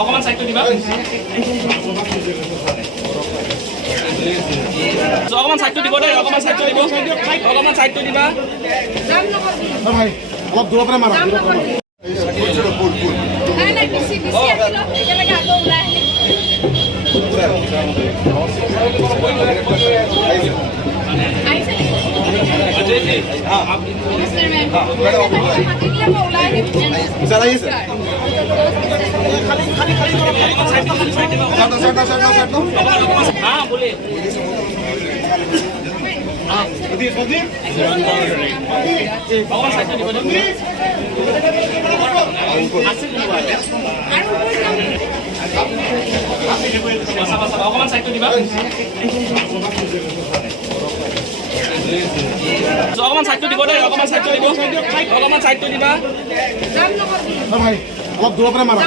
অকমান সাইডটো দিবা অকমান সাইডটো দিব দেই অকমান সাইডটো দিব অকমান সাইডটো দিবা ভাই অলপ দূৰৰ পৰা মাৰা নাই নাই বেছি বেছি আহিল একেলগে আকৌ ওলাই আহিছে অকমান সাইডটো দিবা অকমান সাইডটো দিব দেই অকমান সাইডটো দিব অকমান সাইডটো দিবা ভাই অলপ দূৰৰ পৰা মাৰা